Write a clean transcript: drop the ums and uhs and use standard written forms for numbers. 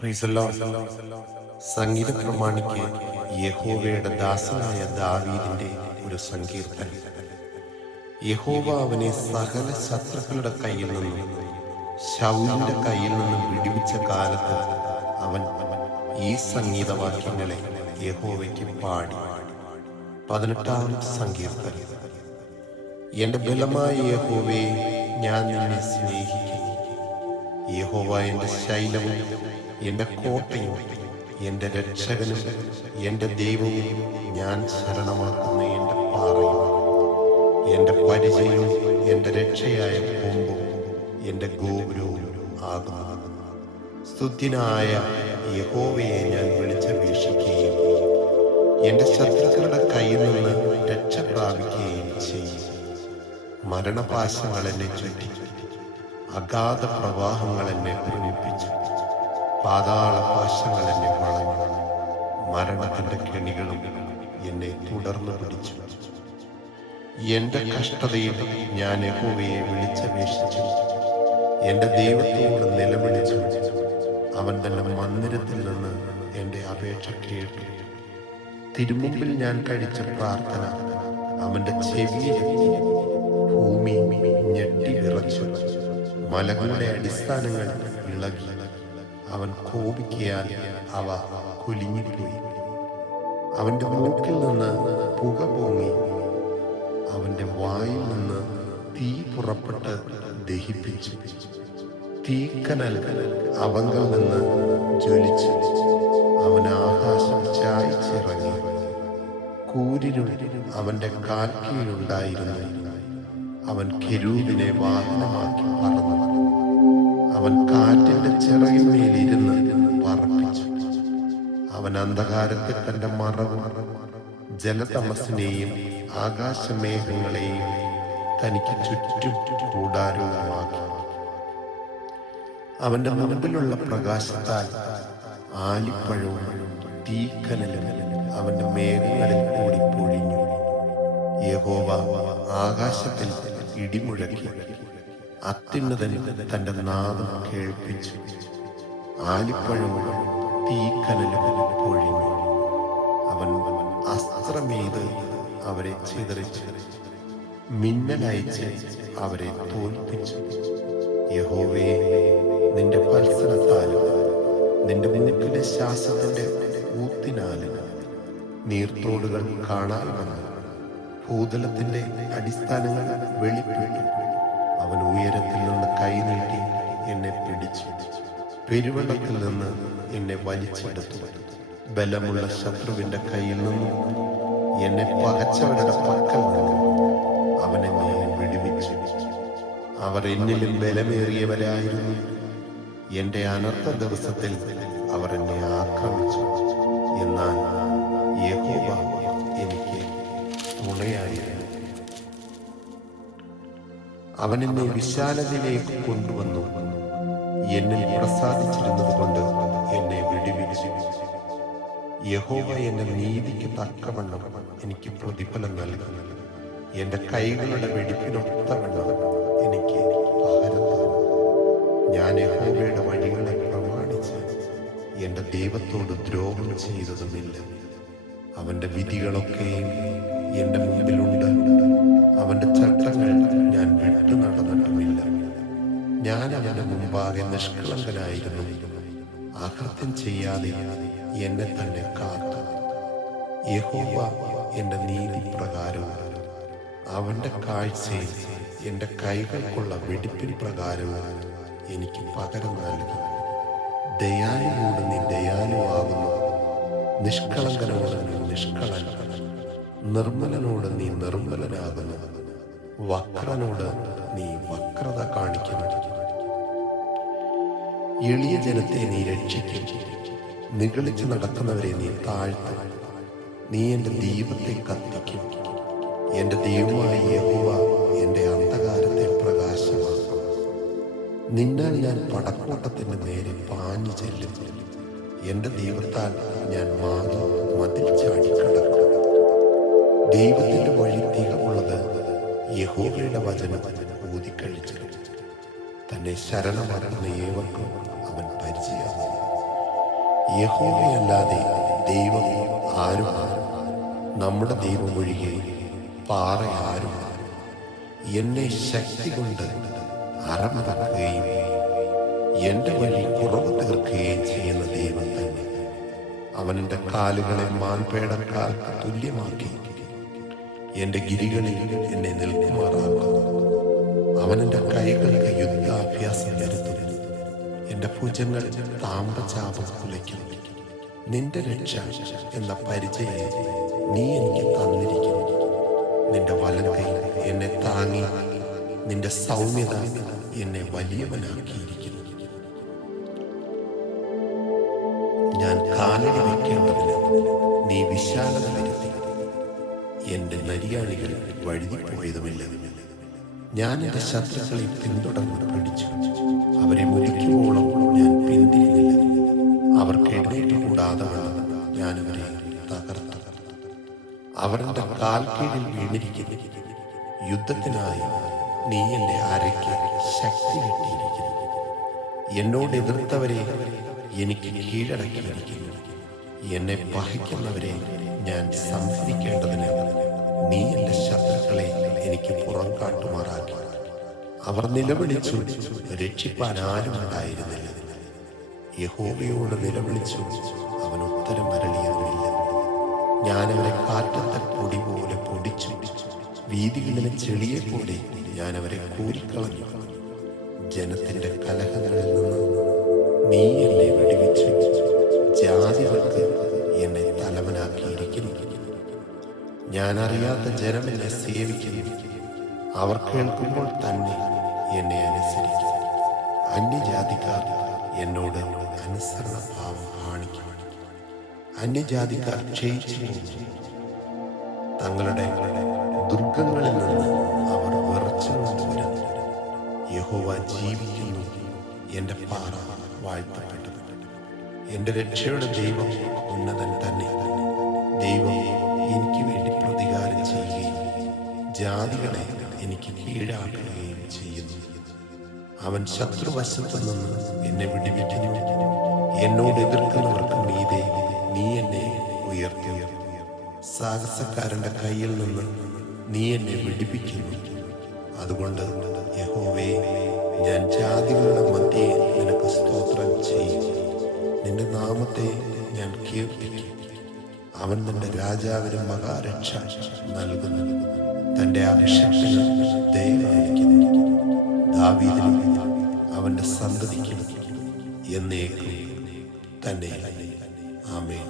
Price the lord. സംഗീത പ്രമാണിക്ക് യഹോവയുടെ ദാസനായ ദാവീദിന്റെ ഒരു സങ്കീർത്തനം. യഹോവ അവനെ സകല ശത്രുക്കളുടെ കയ്യിൽ നിന്നും ശൗലിന്റെ കയ്യിൽ നിന്നും വിടുവിച്ച കാലത്ത് അവൻ ഈ സംഗീതവാക്യങ്ങളെ യഹോവയ്ക്ക് പാടി. 18-ാം സങ്കീർത്തനം. എന്റെ ബലമായ യഹോവേ, ഞാൻ നിന്നെ സ്നേഹിക്കുന്നു. യഹോവ എന്റെ ശൈലവും എന്റെ കോട്ടയും എന്റെ രക്ഷകനും എന്റെ ദൈവവും, ഞാൻ ശരണമാക്കുന്ന എന്റെ പാറയും എന്റെ പരിചയവും എന്റെ രക്ഷയായ കൊമ്പും എന്റെ ഗോപുരവും ആകുന്നു. സ്തുത്യനായ യഹോവയെ ഞാൻ വിളിച്ചപേക്ഷിക്കുകയും എന്റെ ശത്രുക്കളുടെ കയ്യിൽ നിന്ന് രക്ഷ പ്രാപിക്കുകയും ചെയ്യും. മരണപാശങ്ങൾ എന്നെ ചുറ്റി, അഗാധ പ്രവാഹങ്ങൾ എന്നെ ഭ്രമിപ്പിച്ചു. പാതാള പാശങ്ങൾ എന്നെ വളഞ്ഞു, മരണത്തിന്റെ കെണികളും എന്നെ തുടർന്നു പിടിച്ചു. എന്റെ കഷ്ടതയിൽ ഞാൻ യഹോവയെ വിളിച്ചപേക്ഷിച്ചു, എന്റെ ദൈവത്തോട് നിലവിളിച്ചു. അവൻ തന്റെ മന്ദിരത്തിൽ നിന്ന് എന്റെ അപേക്ഷ കേട്ടു. തിരുമുമ്പിൽ ഞാൻ കഴിച്ച പ്രാർത്ഥന അവന്റെ ചെവിയിലെത്തി. ഭൂമി ഞെട്ടി വിറച്ചു, മലകളുടെ അടിസ്ഥാനങ്ങൾ ഇളകി. അവൻ കോപിക്കയാൽ അവ കുലുങ്ങിപ്പോയി. അവന്റെ മൂക്കിൽ നിന്ന് പുക പൊങ്ങി, അവന്റെ വായിൽ നിന്ന് തീ പുറപ്പെട്ട് ദഹിപ്പിച്ചു. തീക്കനൽ അവങ്കിൽ നിന്ന് ജ്വലിച്ചു. അവൻ ആകാശം ചായച്ചിറങ്ങി. കൂരിരുൾ അവന്റെ കാൽ കീഴുണ്ടായിരുന്നു. അവൻ കെരൂബിനെ വാഹനമാക്കി പറന്നു. അവൻ കാറ്റിന്റെ ചിറകിന്മേലിരുന്ന് പറപ്പിച്ചു. അവൻ അന്ധകാരത്തിൽ തന്റെ മറവും ജലതമസിനെയും ആകാശമേഘങ്ങളെയും തനിക്ക് ചുറ്റും കൂടാരവുമാക്കി. അവന്റെ മുമ്പിലുള്ള പ്രകാശത്താൽ ആലിപ്പഴവും തീക്കനലും അവന്റെ മേഘങ്ങളിൽ കൂടി പൊഴിഞ്ഞു. യഹോവ ആകാശത്തിൽ ഇടിമുഴക്കി, അത്യുന്നതൻ തന്റെ നാദം കേൾപ്പിച്ചു. ആലിപ്പഴവും തീക്കനലും പൊഴിഞ്ഞു. അവൻ അസ്ത്രമെയ്ത് അവരെ ചിതറിച്ചു, മിന്നലയച്ച് അവരെ തോൽപ്പിച്ചു. യഹോവേ, നിന്റെ വത്സലത്താലും നിന്റെ മൂക്കിലെ ശ്വാസത്തിന്റെ ഊത്തിനാലും നീർത്തോടുകൾ കാണാൻ വന്നു. ഭൂതലത്തിന്റെ അടിസ്ഥാനങ്ങൾ വെളിപ്പെട്ടു. അവൻ ഉയരത്തിൽ നിന്ന് കൈനീട്ടി എന്നെ പിടിച്ചു. പെരുവെള്ളത്തിൽ നിന്ന് എന്നെ വലിച്ചെടുത്തു. ബലമുള്ള ശത്രുവിന്റെ കയ്യിൽ നിന്നും എന്നെ പകച്ചവരുടെ പക്കൽ നിന്നും അവൻ എന്നെ വിടുവിച്ചു. അവർ എന്നിലും ബലമേറിയവരായിരുന്നു. എന്റെ അനർത്ഥ ദിവസത്തിൽ അവർ എന്നെ ആക്രമിച്ചു. എന്നാൽ യഹോവ എനിക്ക് തുണയായിരുന്നു. അവൻ എന്നെ വിശാലതയിലേക്ക് കൊണ്ടുവന്നു. എന്നിൽ പ്രസാദിച്ചിരുന്നത് കൊണ്ട് എന്നെ വിടുവിച്ചു. യഹോവ എന്റെ നീതിക്ക് തക്കവണ്ണം എനിക്ക് പ്രതിഫലം നൽകി. എന്റെ കൈകളുടെ വെടിപ്പിനൊത്തവണ്ണം എനിക്ക് പകരം തന്നു. ഞാൻ യഹോവയുടെ വഴികളെ പ്രമാണിച്ച് എന്റെ ദൈവത്തോട് ദ്രോഹം ചെയ്തതുമില്ല. അവന്റെ വിധികളൊക്കെയും എന്റെ മുമ്പിലുണ്ട്. അവന്റെ ചട്ടങ്ങൾ ഞാൻ വിട്ടു നടന്നിട്ടുമില്ല. ഞാൻ അവന്റെ മുമ്പാകെ നിഷ്കളങ്കനായിരുന്നു. അകൃത്യം ചെയ്യാതെ എന്നെ തന്നെ കാത്തു. യഹോവ എന്റെ നീതി പ്രകാരവും അവന്റെ കാഴ്ചയിൽ എന്റെ കൈകൾക്കുള്ള വെടിപ്പിൻ പ്രകാരവും എനിക്ക് പകരം നൽകി. ദയാലുവോട് നീ ദയാലുവാകുന്നു, നിഷ്കളങ്കനോട് നീ നിഷ്കളൻ, നിർമ്മലനോട് നീ നിർമ്മലനാകുന്നു, വക്രനോട് നീ വക്രത കാണിക്കുന്നു. എളിയ ജനത്തെ നീ രക്ഷിക്കും, നിഗളിച്ച് നടക്കുന്നവരെ നീ താഴ്ത്തും. നീ എന്റെ ദീപത്തെ കത്തിക്കും. എന്റെ ദൈവമായ യഹോവ എന്റെ അന്ധകാരത്തെ പ്രകാശമാക്കും. നിന്നാൽ ഞാൻ പടക്കൂട്ടത്തിന്റെ നേരെ പാഞ്ഞു ചെല്ലും. എന്റെ ദൈവത്താൽ ഞാൻ മതിൽ ചാടിക്കടക്കും. ദൈവത്തിന്റെ വഴി തികവുള്ളത്. യഹോവയുടെ വചനം ഊതിക്കഴിച്ചു. തന്നെ ശരണമടങ്ങുന്ന ഏവർക്കും അവൻ പരിചയമാകും. യഹോവയല്ലാതെ ദൈവം ആരുമാണ്? നമ്മുടെ ദൈവം ഒഴികെ പാറ ആരുമാണ്? എന്നെ ശക്തി കൊണ്ട് അറമറക്കുകയും എൻ്റെ വഴി കുറവ് തീർക്കുകയും ചെയ്യുന്ന ദൈവം തന്നെ. അവൻ എൻ്റെ കാലുകളെ മാൻപേടക്കാർക്ക് തുല്യമാക്കി എൻ്റെ ഗിരികളിൽ എന്നെ നിൽക്കുമാറാക്കും. അവൻ എൻ്റെ കൈകൾക്ക് യുദ്ധാഭ്യാസം വരുത്തുന്നു. എൻ്റെ ഭുജങ്ങൾ താമ്രചാപം കുലയ്ക്കുന്നു. നിന്റെ രക്ഷ എന്ന പരിചയം നീ എനിക്ക് തന്നിരിക്കുന്നു. നിന്റെ വലങ്കൈ എന്നെ താങ്ങി, നിന്റെ സൗമ്യത എന്നെ വലിയവനാക്കിയിരിക്കുന്നു. ഞാൻ കാലടി വയ്ക്കേണ്ടതിന് നീ വിശാലത വരുത്തി. എൻ്റെ നരിയാണികൾ വഴുതിപ്പോയതുമില്ല. ഞാൻ എൻ്റെ ശത്രുക്കളെ പിന്തുടർന്ന് പിടിച്ചു. അവരെ മുരിക്കുവോളം ഞാൻ പിന്തിരിഞ്ഞില്ല. അവർക്ക് എഴുന്നേറ്റ് കൂടാതെ ഞാൻ അവരെ തകർത്തു. അവർ എൻ്റെ കാൽ കീഴിൽ വീണിരിക്കുന്നു. യുദ്ധത്തിനായി നീ എൻ്റെ അരയ്ക്ക് ശക്തി കിട്ടിയിരിക്കുന്നു. എന്നോട് എതിർത്തവരെ എനിക്ക് കീഴടക്കിയിരിക്കുന്നു. എന്നെ പഹിക്കുന്നവരെ ഞാൻ സംഹരിക്കേണ്ടതിന് നീ എൻ്റെ ശത്രുക്കളെ എനിക്ക് പുറം കാട്ടുമാറാക്കി. അവർ നിലവിളിച്ചു, രക്ഷിപ്പാൻ ആരുമുണ്ടായിരുന്നില്ല. യഹോവയോട് നിലവിളിച്ചു, അവൻ ഉത്തരം അരുളിയതുമില്ല. ഞാൻ അവരെ കാറ്റത്തെ പൊടി പോലെ പൊടിച്ചു. വീതികളിലെ ചെളിയെ പോലെ ഞാൻ അവരെ കോരിക്കളഞ്ഞു. ജനത്തിൻ്റെ കലഹങ്ങളിൽ നിന്ന് നീ എന്നെ വെടിവെച്ചു. ജാതികൾക്ക് എന്നെ തലവനാക്കിയിരിക്കുന്നു. ഞാൻ അറിയാത്ത ജനം എന്നെ സേവിക്കുന്നു. അവർ കേൾക്കുമ്പോൾ തന്നെ എന്നെ അനുസരിക്കും. അന്യജാതിക്കാർ എന്നോട് അനുസരണഭാവം കാണിക്കും. അന്യജാതിക്കാർ ക്ഷയിച്ചു പോകും. തങ്ങളുടെ ദുർഗങ്ങളിൽ നിന്ന് അവർ വിറച്ചുകൊണ്ടുവരും. യഹോവ ജീവിക്കുന്നു, എൻ്റെ പാറ വാഴ്ത്തപ്പെട്ടത്. എൻ്റെ രക്ഷയുടെ ദൈവം ഉന്നതൻ തന്നെ. ദൈവം എനിക്ക് വേണ്ടി പ്രതികാരം ചെയ്യുകയും ജാതികളെ എനിക്ക് കീഴാക്കുകയും ചെയ്യുന്നു. അവൻ ശത്രുവശത്തു നിന്ന് എന്നെ വിടുവിക്കുന്നു. എന്നോട് എതിർക്കുന്നവർക്ക് മീതെ നീ എന്നെ ഉയർത്തി. സാഹസക്കാരൻ്റെ കയ്യിൽ നിന്ന് നീ എന്നെ വിടുവിക്കുന്നു. അതുകൊണ്ട് യഹോവേ, ഞാൻ ജാതികളുടെ മധ്യേ നിനക്ക് സ്തോത്രം ചെയ്യും. നിന്റെ നാമത്തെ ഞാൻ കീർത്തിക്കും. അവൻ നിന്റെ രാജാവിന് മഹാരക്ഷ നൽകുന്നു. തൻ്റെ അഭിഷേകത്തിന് ദയ കാണിക്കുന്നു. ദാവീദിനും അവൻ്റെ സന്തതിക്കും എന്നേക്കും തന്നെ. ആമേൻ.